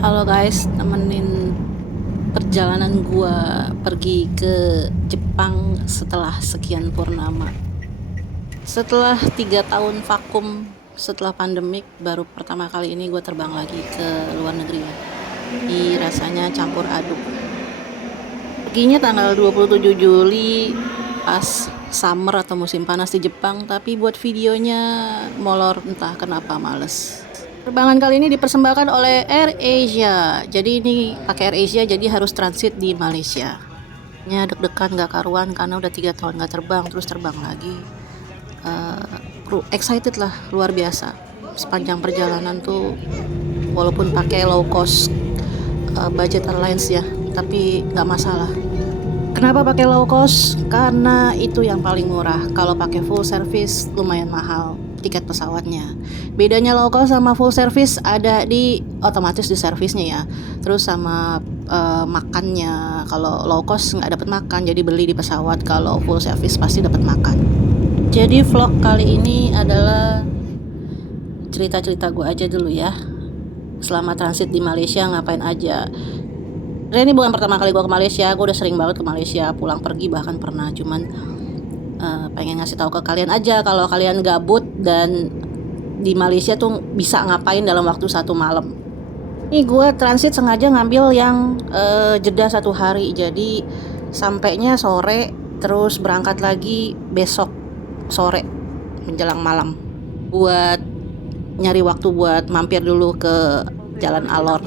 Halo guys, temenin perjalanan gua pergi ke Jepang setelah sekian purnama. Setelah 3 tahun vakum setelah pandemik, baru pertama kali ini gua terbang lagi ke luar negeri ya. Rasanya campur aduk. Perginya tanggal 27 Juli pas summer atau musim panas di Jepang, tapi buat videonya molor entah kenapa males. Penerbangan kali ini dipersembahkan oleh AirAsia. Jadi ini pakai AirAsia, jadi harus transit di Malaysia. Nya deg-degan gak karuan karena udah 3 tahun gak terbang, terus terbang lagi. Excited lah, luar biasa. Sepanjang perjalanan tuh, walaupun pakai low cost budget airlines ya, tapi nggak masalah. Kenapa pakai low cost? Karena itu yang paling murah. Kalau pakai full service lumayan mahal tiket pesawatnya. Bedanya low cost sama full service ada di otomatis di servisnya ya. Terus sama makannya. Kalau low cost nggak dapat makan, jadi beli di pesawat. Kalau full service pasti dapat makan. Jadi vlog kali ini adalah cerita-cerita gue aja dulu ya. Selama transit di Malaysia ngapain aja. Ini bukan pertama kali gue ke Malaysia, gue udah sering banget ke Malaysia, pulang pergi bahkan pernah. Cuman pengen ngasih tahu ke kalian aja kalau kalian gabut dan di Malaysia tuh bisa ngapain dalam waktu 1 malam. Ini gue transit sengaja ngambil yang jeda 1 hari, jadi sampainya sore, terus berangkat lagi besok sore menjelang malam. Buat nyari waktu buat mampir dulu ke Jalan Alor.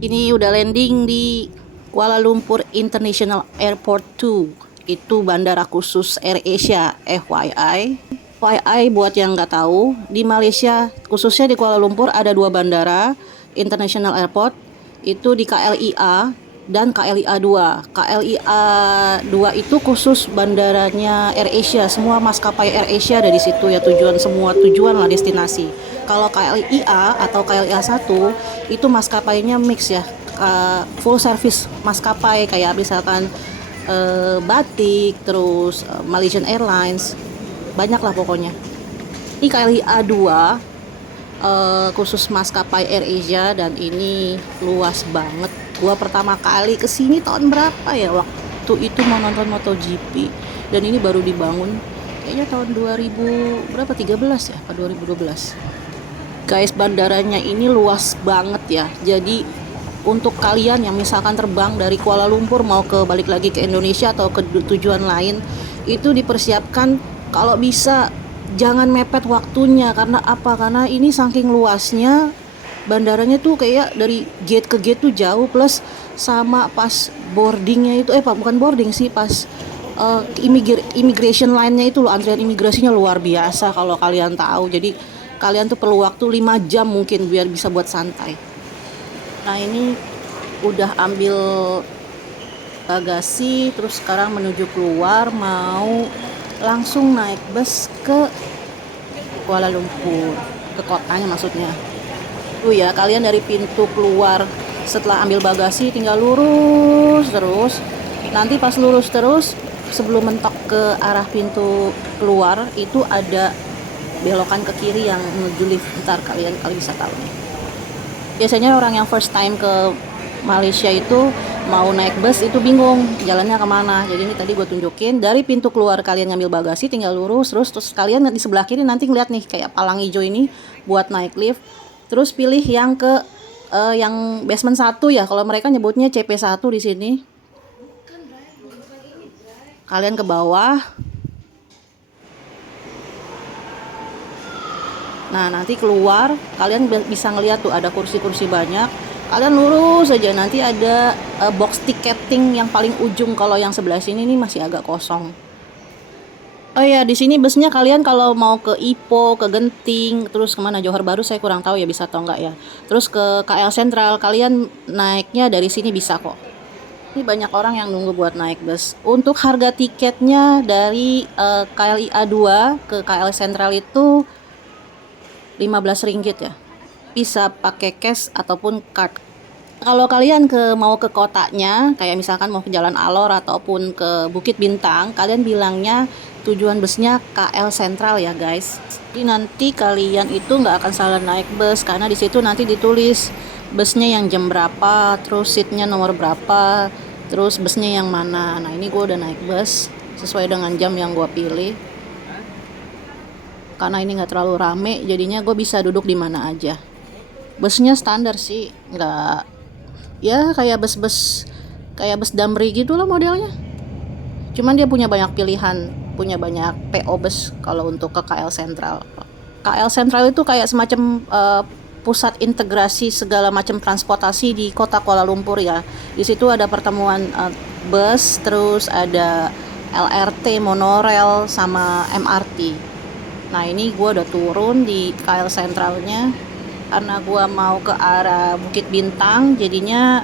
Ini udah landing di Kuala Lumpur International Airport 2. Itu bandara khusus AirAsia, FYI. FYI buat yang nggak tahu, di Malaysia khususnya di Kuala Lumpur ada 2 bandara International Airport. Itu di KLIA dan KLIA 2. KLIA 2 itu khusus bandaranya AirAsia. Semua maskapai AirAsia ada di situ ya, semua tujuan lah, destinasi. Kalau KLIA atau KLIA 1 itu maskapainya mix ya, full service maskapai kayak misalkan Batik, terus Malaysian Airlines, banyak lah pokoknya. Ini KLIA 2 khusus maskapai AirAsia dan ini luas banget. Gua pertama kali kesini tahun berapa ya, waktu itu mau nonton MotoGP, dan ini baru dibangun kayaknya tahun 2000 berapa, 13 ya atau 2012. Guys, bandaranya ini luas banget ya. Jadi untuk kalian yang misalkan terbang dari Kuala Lumpur mau balik lagi ke Indonesia atau ke tujuan lain, itu dipersiapkan kalau bisa jangan mepet waktunya. Karena apa? Karena ini saking luasnya, bandaranya tuh kayak dari gate ke gate tuh jauh, plus sama pas boardingnya itu bukan boarding sih, pas immigration line-nya itu loh, antrian imigrasinya luar biasa kalau kalian tahu. Jadi kalian tuh perlu waktu 5 jam mungkin biar bisa buat santai. Nah, ini udah ambil bagasi, terus sekarang menuju keluar, mau langsung naik bus ke Kuala Lumpur, ke kotanya maksudnya. Ya, kalian dari pintu keluar setelah ambil bagasi tinggal lurus terus. Nanti pas lurus terus, sebelum mentok ke arah pintu keluar itu ada belokan ke kiri yang menuju lift. Ntar kalian bisa tahu nih. Biasanya orang yang first time ke Malaysia itu mau naik bus itu bingung jalannya kemana. Jadi ini tadi gue tunjukin, dari pintu keluar kalian ngambil bagasi tinggal lurus terus kalian di sebelah kiri nanti ngeliat nih kayak palang hijau ini buat naik lift. Terus pilih yang ke yang basement 1 ya, kalau mereka nyebutnya CP1 di sini. Kalian ke bawah. Nah, nanti keluar kalian bisa ngeliat tuh ada kursi-kursi banyak. Kalian lurus aja, nanti ada box ticketing yang paling ujung. Kalau yang sebelah sini nih masih agak kosong. Oh ya, di sini busnya kalian kalau mau ke Ipoh, ke Genting, terus kemana, Johor Bahru saya kurang tahu ya bisa atau enggak ya. Terus ke KL Sentral, kalian naiknya dari sini bisa kok. Ini banyak orang yang nunggu buat naik bus. Untuk harga tiketnya dari KLIA 2 ke KL Sentral itu 15 ringgit ya. Bisa pakai cash ataupun card. Kalau kalian mau ke kotanya, kayak misalkan mau ke Jalan Alor ataupun ke Bukit Bintang, kalian bilangnya tujuan busnya KL Sentral ya guys. Jadi nanti kalian itu nggak akan salah naik bus, karena di situ nanti ditulis busnya yang jam berapa, terus seatnya nomor berapa, terus busnya yang mana. Nah ini gue udah naik bus sesuai dengan jam yang gue pilih. Karena ini nggak terlalu rame, jadinya gue bisa duduk di mana aja. Busnya standar sih, nggak ya kayak bus Damri gitu lah modelnya. Cuman dia punya banyak pilihan, punya banyak PO bus kalau untuk ke KL Sentral. KL Sentral itu kayak semacam pusat integrasi segala macam transportasi di kota Kuala Lumpur ya. Di situ ada pertemuan bus, terus ada LRT, monorail, sama MRT. Nah ini gue udah turun di KL Sentralnya karena gue mau ke arah Bukit Bintang, jadinya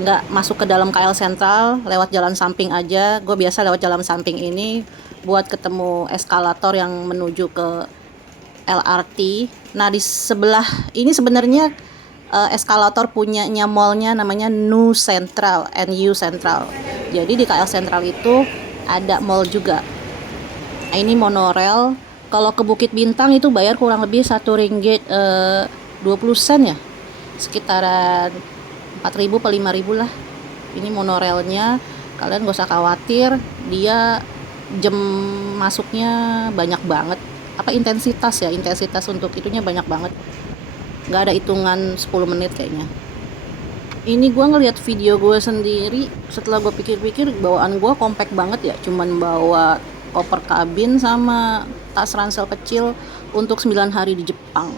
nggak masuk ke dalam KL Sentral, lewat jalan samping aja. Gue biasa lewat jalan samping ini buat ketemu eskalator yang menuju ke LRT. Nah di sebelah ini sebenarnya eskalator punyanya mallnya namanya Nu Central, NU Central. Jadi di KL Sentral itu ada mall juga. Nah, ini monorail. Kalau ke Bukit Bintang itu bayar kurang lebih 1 ringgit 20 sen ya, sekitaran 4.000 atau 5.000 lah. Ini monorailnya, kalian gak usah khawatir, dia jam masuknya banyak banget. Apa intensitas ya, intensitas untuk itunya banyak banget, gak ada hitungan 10 menit kayaknya. Ini gue ngeliat video gue sendiri, setelah gue pikir-pikir bawaan gue compact banget ya, cuman bawa koper kabin sama tas ransel kecil untuk 9 hari di Jepang.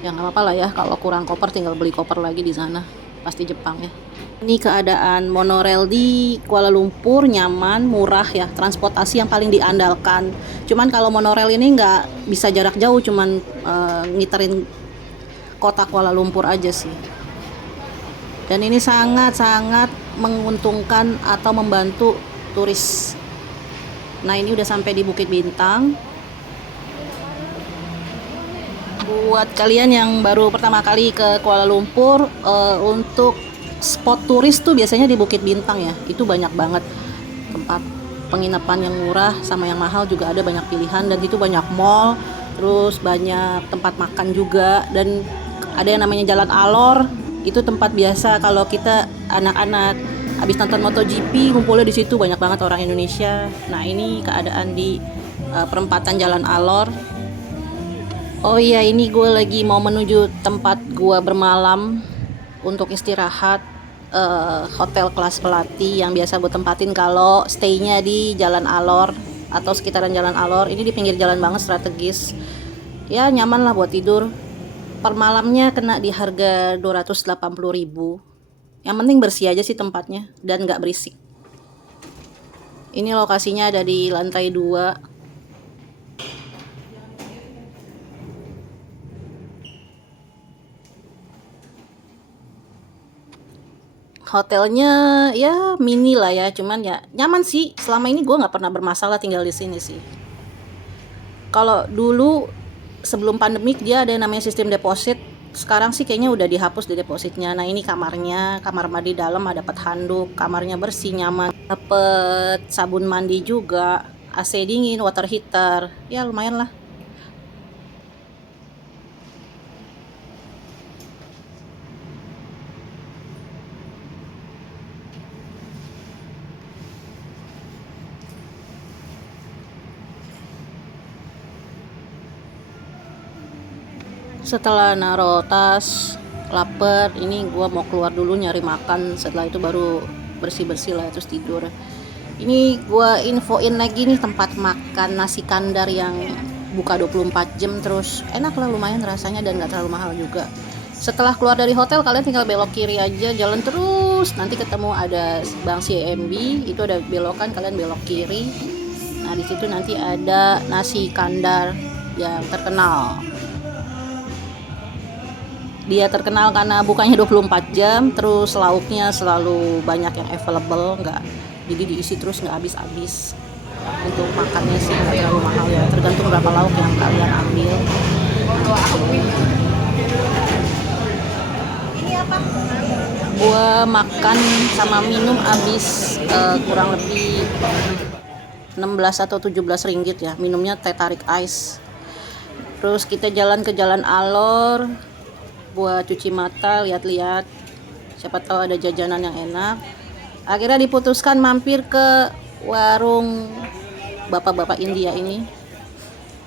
Ya nggak apa-apa lah ya, kalau kurang koper tinggal beli koper lagi di sana, pasti Jepang ya. Ini keadaan monorail di Kuala Lumpur, nyaman, murah ya, transportasi yang paling diandalkan. Cuman kalau monorail ini nggak bisa jarak jauh, cuman ngiterin kota Kuala Lumpur aja sih. Dan ini sangat-sangat menguntungkan atau membantu turis. Nah ini udah sampai di Bukit Bintang. Buat kalian yang baru pertama kali ke Kuala Lumpur, untuk spot turis tuh biasanya di Bukit Bintang ya. Itu banyak banget tempat penginapan yang murah sama yang mahal juga ada banyak pilihan, dan itu banyak mall, terus banyak tempat makan juga, dan ada yang namanya Jalan Alor. Itu tempat biasa kalau kita anak-anak habis nonton MotoGP ngumpulnya di situ, banyak banget orang Indonesia. Nah ini keadaan di perempatan Jalan Alor. Oh iya, ini gue lagi mau menuju tempat gue bermalam untuk istirahat, hotel kelas melati yang biasa gue tempatin kalau stay-nya di Jalan Alor atau sekitaran Jalan Alor. Ini di pinggir jalan banget, strategis. Ya nyaman lah buat tidur. Per malamnya kena di harga 280.000. Yang penting bersih aja sih tempatnya dan gak berisik. Ini lokasinya ada di lantai 2. Hotelnya ya mini lah ya, cuman ya nyaman sih. Selama ini gue nggak pernah bermasalah tinggal di sini sih. Kalau dulu sebelum pandemik dia ada yang namanya sistem deposit. Sekarang sih kayaknya udah dihapus di depositnya. Nah ini kamarnya, kamar mandi dalam, ada dapat handuk, kamarnya bersih, nyaman, dapat sabun mandi juga, AC dingin, water heater, ya lumayan lah. Setelah naro tas, lapar, ini gue mau keluar dulu nyari makan. Setelah itu baru bersih-bersih lah, terus tidur. Ini gue infoin lagi nih tempat makan nasi kandar yang buka 24 jam, terus enak lah, lumayan rasanya dan gak terlalu mahal juga. Setelah keluar dari hotel, kalian tinggal belok kiri aja, jalan terus, nanti ketemu ada Bank CIMB, itu ada belokan, kalian belok kiri. Nah di situ nanti ada nasi kandar yang terkenal. Dia terkenal karena bukanya 24 jam, terus lauknya selalu banyak yang available, nggak, jadi diisi terus nggak habis-habis. Untuk makannya sih nggak terlalu mahal ya, tergantung berapa lauk yang kalian ambil. Gua makan sama minum habis kurang lebih 16 atau 17 ringgit ya, minumnya teh tarik ice. Terus kita jalan ke Jalan Alor. buat cuci mata, lihat-lihat. Siapa tahu ada jajanan yang enak. Akhirnya diputuskan mampir ke warung bapak-bapak India ini.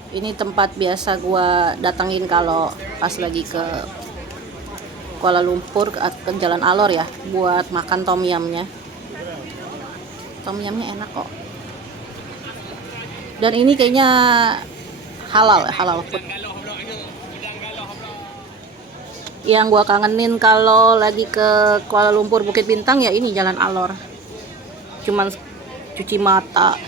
Ini tempat biasa gua datengin kalau pas lagi ke Kuala Lumpur ke Jalan Alor ya, buat makan tom yumnya. Tom yumnya enak kok. Dan ini kayaknya halal food. Yang gua kangenin kalau lagi ke Kuala Lumpur Bukit Bintang ya ini Jalan Alor. Cuman cuci mata.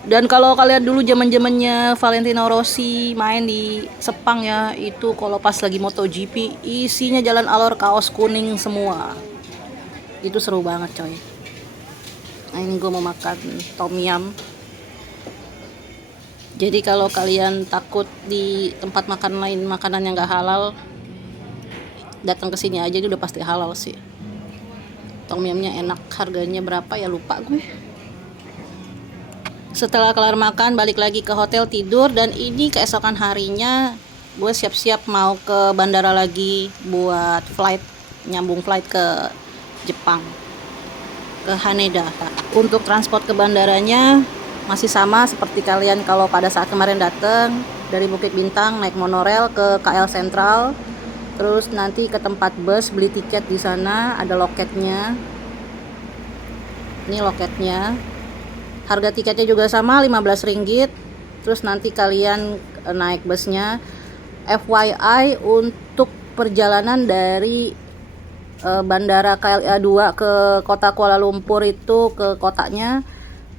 Dan kalau kalian dulu zaman-zamannya Valentino Rossi main di Sepang ya, itu kalau pas lagi MotoGP isinya Jalan Alor kaos kuning semua. Itu seru banget coy. Nah ini gue mau makan tom yum. Jadi kalau kalian takut di tempat makan lain makanan yang gak halal, datang ke sini aja, udah pasti halal sih. Tom yumnya enak, harganya berapa ya lupa gue. Setelah kelar makan balik lagi ke hotel tidur, dan ini keesokan harinya gue siap-siap mau ke bandara lagi buat nyambung flight ke Jepang, ke Haneda. Untuk transport ke bandaranya masih sama seperti kalian kalau pada saat kemarin datang, dari Bukit Bintang naik monorail ke KL Sentral, terus nanti ke tempat bus beli tiket di sana, ada loketnya. Ini loketnya. Harga tiketnya juga sama Rp15. Terus nanti kalian naik busnya. FYI untuk perjalanan dari bandara KLIA 2 ke kota Kuala Lumpur itu ke kotanya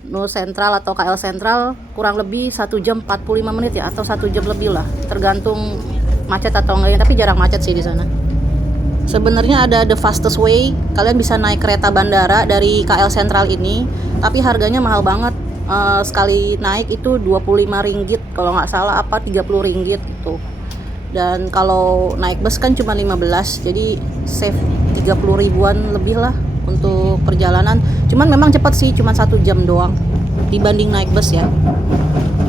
Nusa Sentral atau KL Sentral kurang lebih 1 jam 45 menit ya, atau 1 jam lebih lah, tergantung macet atau enggaknya, tapi jarang macet sih di sana. Sebenarnya ada the fastest way, kalian bisa naik kereta bandara dari KL Sentral ini, tapi harganya mahal banget. Sekali naik itu Rp25 kalau nggak salah, apa Rp30 itu. Dan kalau naik bus kan cuma 15, jadi save 30 ribuan lebih lah untuk perjalanan. Cuman memang cepat sih, cuma 1 jam doang dibanding naik bus ya.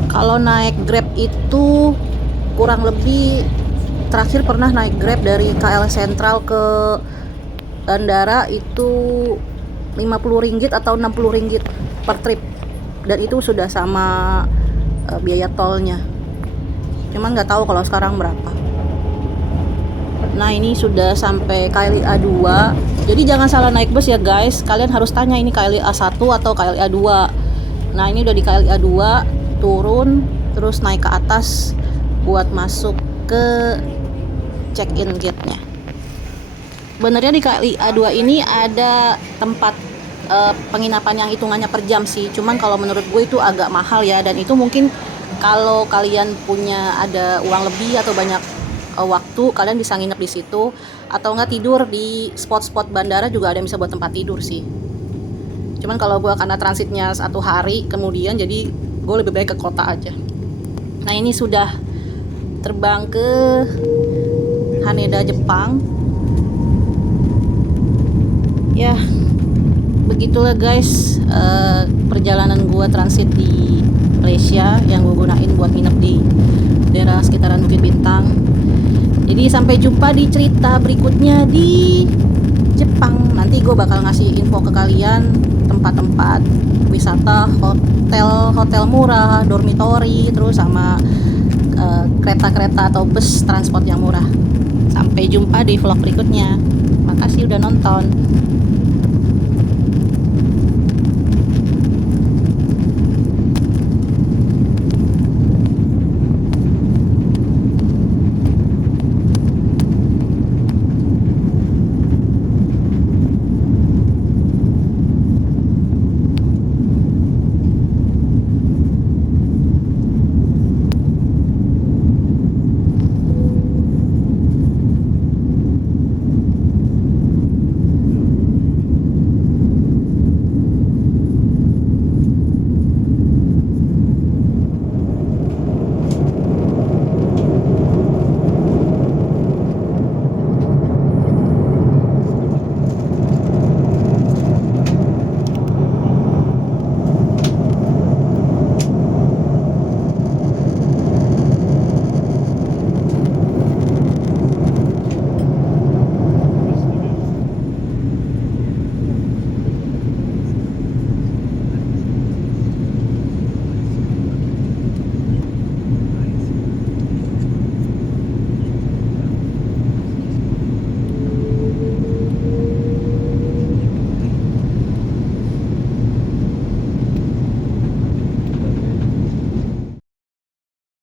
Kalau naik Grab itu kurang lebih, terakhir pernah naik Grab dari KL Sentral ke bandara itu Rp50 atau Rp60 per trip, dan itu sudah sama biaya tolnya. Cuman nggak tahu kalau sekarang berapa. Nah ini sudah sampai KLIA 2, jadi jangan salah naik bus ya guys. Kalian harus tanya ini KLIA 1 atau KLIA 2. Nah ini udah di KLIA 2, turun terus naik ke atas buat masuk ke check-in gate-nya. Benernya di KLIA 2 ini ada tempat penginapan yang hitungannya per jam sih. Cuman kalau menurut gue itu agak mahal ya, dan itu mungkin kalau kalian punya ada uang lebih atau banyak waktu, kalian bisa nginep di situ, atau enggak tidur di spot-spot bandara juga ada yang bisa buat tempat tidur sih. Cuman kalau gue karena transitnya 1 hari kemudian, jadi gue lebih baik ke kota aja. Nah ini sudah terbang ke Haneda Jepang ya. Begitulah guys perjalanan gua transit di Malaysia yang gua gunain buat nginep di daerah sekitaran Bukit Bintang. Jadi sampai jumpa di cerita berikutnya di Jepang. Nanti gua bakal ngasih info ke kalian tempat-tempat wisata, hotel murah, dormitory, terus sama kereta-kereta atau bus transport yang murah. Sampai jumpa di vlog berikutnya. Makasih udah nonton.